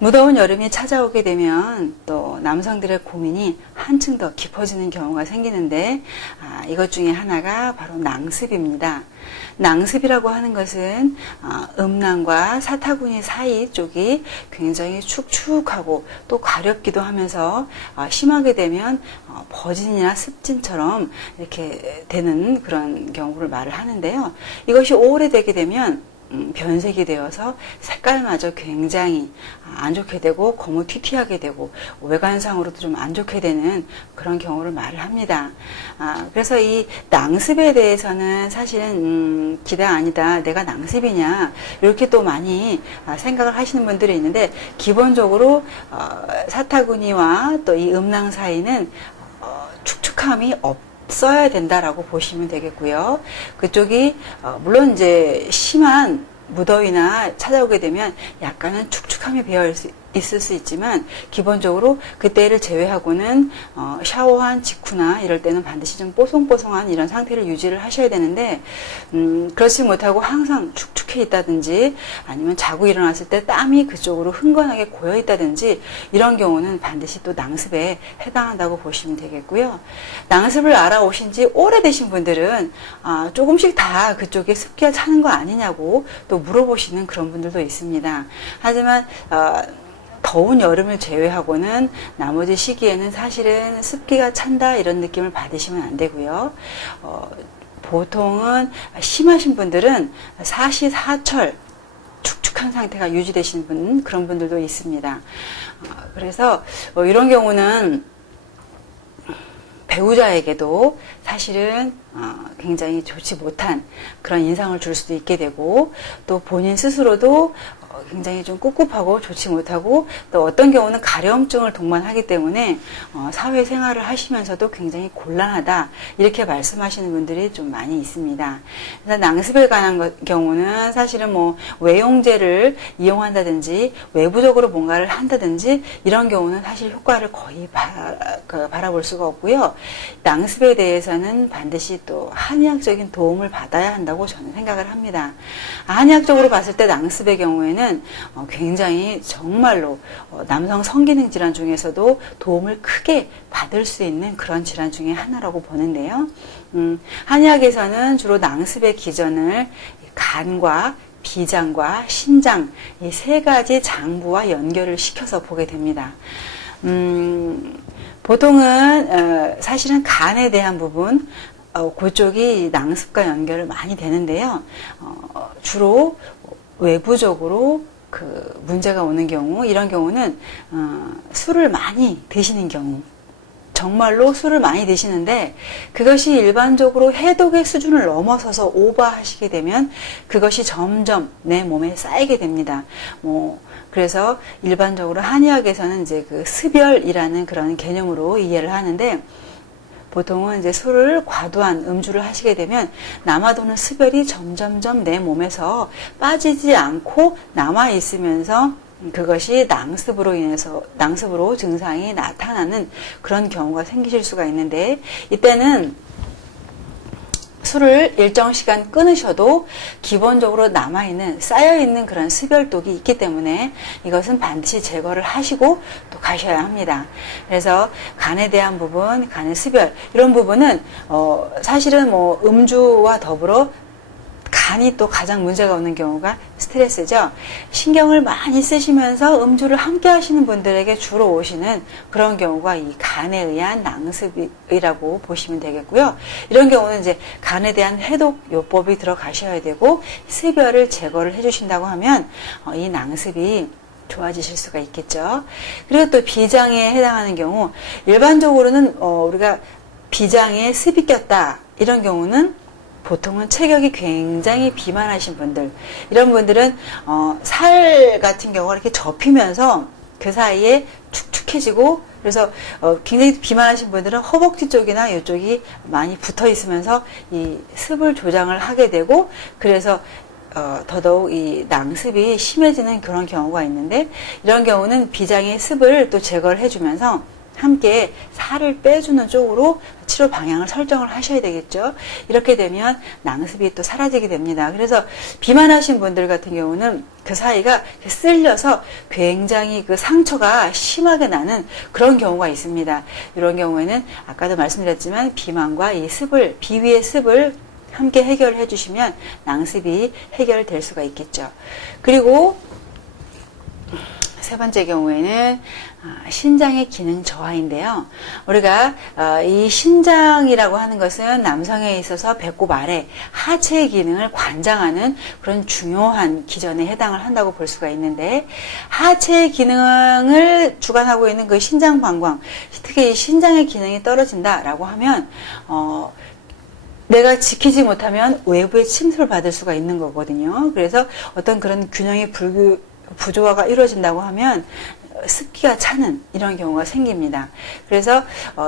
무더운 여름이 찾아오게 되면 또 남성들의 고민이 한층 더 깊어지는 경우가 생기는데 이것 중에 하나가 바로 낭습입니다. 낭습이라고 하는 것은 음낭과 사타구니 사이 쪽이 굉장히 축축하고 또 가렵기도 하면서 심하게 되면 버진이나 습진처럼 이렇게 되는 그런 경우를 말을 하는데요. 이것이 오래되게 되면 변색이 되어서 색깔마저 굉장히 안 좋게 되고 거무튀튀하게 되고 외관상으로도 좀 안 좋게 되는 그런 경우를 말을 합니다. 그래서 이 낭습에 대해서는 사실은 기다 아니다, 내가 낭습이냐 이렇게 또 많이 생각을 하시는 분들이 있는데, 기본적으로 사타구니와 또 이 음낭 사이는 축축함이 없어야 된다라고 보시면 되겠고요. 그쪽이 물론 이제 심한 무더위나 찾아오게 되면 약간은 축축함이 배어 있을 수 있지만, 기본적으로 그때를 제외하고는 샤워한 직후나 이럴 때는 반드시 좀 뽀송뽀송한 이런 상태를 유지를 하셔야 되는데, 그렇지 못하고 항상 축축해 있다든지 아니면 자고 일어났을 때 땀이 그쪽으로 흥건하게 고여 있다든지 이런 경우는 반드시 또 낭습에 해당한다고 보시면 되겠고요. 낭습을 알아오신 지 오래되신 분들은 조금씩 다 그쪽에 습기가 차는 거 아니냐고 또 물어보시는 그런 분들도 있습니다. 하지만 더운 여름을 제외하고는 나머지 시기에는 사실은 습기가 찬다 이런 느낌을 받으시면 안 되고요. 보통은 심하신 분들은 사시사철 축축한 상태가 유지되시는 그런 분들도 있습니다. 그래서 이런 경우는 배우자에게도 사실은 굉장히 좋지 못한 그런 인상을 줄 수도 있게 되고, 또 본인 스스로도 굉장히 좀 꿉꿉하고 좋지 못하고, 또 어떤 경우는 가려움증을 동반하기 때문에 사회생활을 하시면서도 굉장히 곤란하다 이렇게 말씀하시는 분들이 좀 많이 있습니다. 그래서 낭습에 관한 경우는 사실은 뭐 외용제를 이용한다든지 외부적으로 뭔가를 한다든지 이런 경우는 사실 효과를 거의 바라볼 수가 없고요. 낭습에 대해서는 반드시 또 한의학적인 도움을 받아야 한다고 저는 생각을 합니다. 한의학적으로 봤을 때 낭습의 경우에는 굉장히 정말로 남성 성기능 질환 중에서도 도움을 크게 받을 수 있는 그런 질환 중에 하나라고 보는데요. 한의학에서는 주로 낭습의 기전을 간과 비장과 신장 이 세 가지 장부와 연결을 시켜서 보게 됩니다. 보통은 사실은 간에 대한 부분 그쪽이 낭습과 연결을 많이 되는데요. 주로 외부적으로 그 문제가 오는 경우, 이런 경우는 술을 많이 드시는 경우, 정말로 술을 많이 드시는데 그것이 일반적으로 해독의 수준을 넘어서서 오버하시게 되면 그것이 점점 내 몸에 쌓이게 됩니다. 그래서 일반적으로 한의학에서는 이제 그 습열이라는 그런 개념으로 이해를 하는데, 보통은 이제 술을 과도한 음주를 하시게 되면 남아도는 습열이 점점점 내 몸에서 빠지지 않고 남아 있으면서 그것이 낭습으로 증상이 나타나는 그런 경우가 생기실 수가 있는데, 이때는 술을 일정 시간 끊으셔도 기본적으로 남아있는 쌓여있는 그런 습열독이 있기 때문에 이것은 반드시 제거를 하시고 또 가셔야 합니다. 그래서 간에 대한 부분, 간의 습열 이런 부분은 사실은 뭐 음주와 더불어 간이 또 가장 문제가 오는 경우가 스트레스죠. 신경을 많이 쓰시면서 음주를 함께 하시는 분들에게 주로 오시는 그런 경우가 이 간에 의한 낭습이라고 보시면 되겠고요. 이런 경우는 이제 간에 대한 해독 요법이 들어가셔야 되고, 습열을 제거를 해주신다고 하면 이 낭습이 좋아지실 수가 있겠죠. 그리고 또 비장에 해당하는 경우, 일반적으로는 우리가 비장에 습이 꼈다 이런 경우는 보통은 체격이 굉장히 비만하신 분들, 이런 분들은 살 같은 경우가 이렇게 접히면서 그 사이에 축축해지고, 그래서 굉장히 비만하신 분들은 허벅지 쪽이나 이쪽이 많이 붙어 있으면서 이 습을 조장을 하게 되고, 그래서 더더욱 이 낭습이 심해지는 그런 경우가 있는데, 이런 경우는 비장의 습을 또 제거를 해주면서 함께 살을 빼주는 쪽으로 치료 방향을 설정을 하셔야 되겠죠. 이렇게 되면 낭습이 또 사라지게 됩니다. 그래서 비만하신 분들 같은 경우는 그 사이가 쓸려서 굉장히 그 상처가 심하게 나는 그런 경우가 있습니다. 이런 경우에는 아까도 말씀드렸지만 비만과 이 습을, 비위의 습을 함께 해결해 주시면 낭습이 해결될 수가 있겠죠. 그리고 세 번째 경우에는 신장의 기능 저하인데요. 우리가 이 신장이라고 하는 것은 남성에 있어서 배꼽 아래 하체의 기능을 관장하는 그런 중요한 기전에 해당을 한다고 볼 수가 있는데, 하체의 기능을 주관하고 있는 그 신장 방광, 특히 이 신장의 기능이 떨어진다라고 하면 내가 지키지 못하면 외부의 침수를 받을 수가 있는 거거든요. 그래서 어떤 그런 균형의 부조화가 이루어진다고 하면 습기가 차는 이런 경우가 생깁니다. 그래서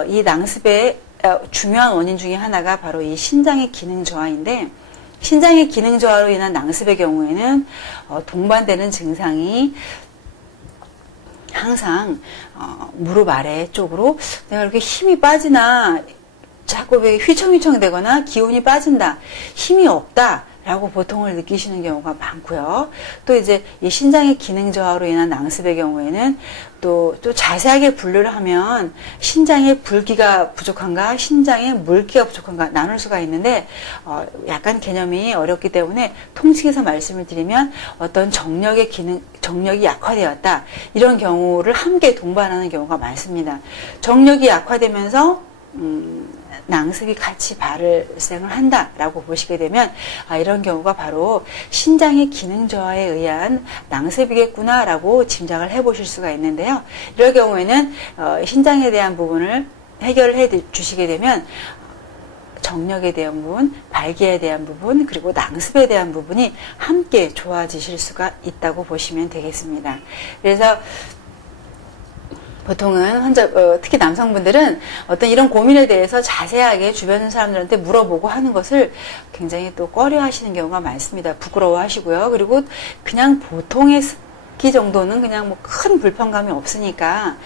이 낭습의 중요한 원인 중에 하나가 바로 이 신장의 기능 저하인데, 신장의 기능 저하로 인한 낭습의 경우에는 동반되는 증상이 항상 무릎 아래 쪽으로 내가 이렇게 힘이 빠지나, 자꾸 휘청휘청 되거나 기운이 빠진다, 힘이 없다 라고 보통을 느끼시는 경우가 많고요. 또 이제 이 신장의 기능 저하로 인한 낭습의 경우에는 또 자세하게 분류를 하면 신장의 불기가 부족한가, 신장의 물기가 부족한가 나눌 수가 있는데, 약간 개념이 어렵기 때문에 통칭해서 말씀을 드리면 어떤 정력이 약화되었다, 이런 경우를 함께 동반하는 경우가 많습니다. 정력이 약화되면서 낭습이 같이 발생을 한다라고 보시게 되면 이런 경우가 바로 신장의 기능 저하에 의한 낭습이겠구나라고 짐작을 해보실 수가 있는데요. 이럴 경우에는 신장에 대한 부분을 해결해 주시게 되면 정력에 대한 부분, 발기에 대한 부분, 그리고 낭습에 대한 부분이 함께 좋아지실 수가 있다고 보시면 되겠습니다. 그래서 보통은 특히 남성분들은 어떤 이런 고민에 대해서 자세하게 주변 사람들한테 물어보고 하는 것을 굉장히 또 꺼려 하시는 경우가 많습니다. 부끄러워 하시고요. 그리고 그냥 보통의 습기 정도는 그냥 뭐 큰 불편감이 없으니까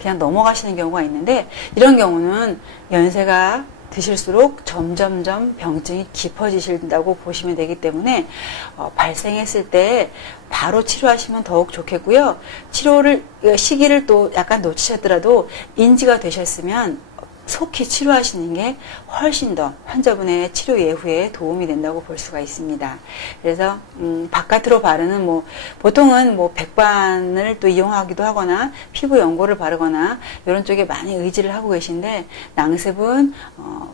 그냥 넘어가시는 경우가 있는데, 이런 경우는 연세가 드실수록 점점점 병증이 깊어지신다고 보시면 되기 때문에 발생했을 때 바로 치료하시면 더욱 좋겠고요. 시기를 또 약간 놓치셨더라도 인지가 되셨으면 속히 치료하시는 게 훨씬 더 환자분의 치료 예후에 도움이 된다고 볼 수가 있습니다. 그래서 바깥으로 바르는 보통은 백반을 또 이용하기도 하거나 피부 연고를 바르거나 이런 쪽에 많이 의지를 하고 계신데, 낭습은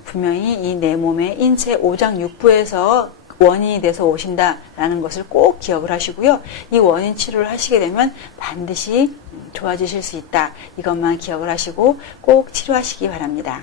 분명히 이 내 몸의 인체 오장육부에서 원인이 돼서 오신다라는 것을 꼭 기억을 하시고요. 이 원인 치료를 하시게 되면 반드시 좋아지실 수 있다. 이것만 기억을 하시고 꼭 치료하시기 바랍니다.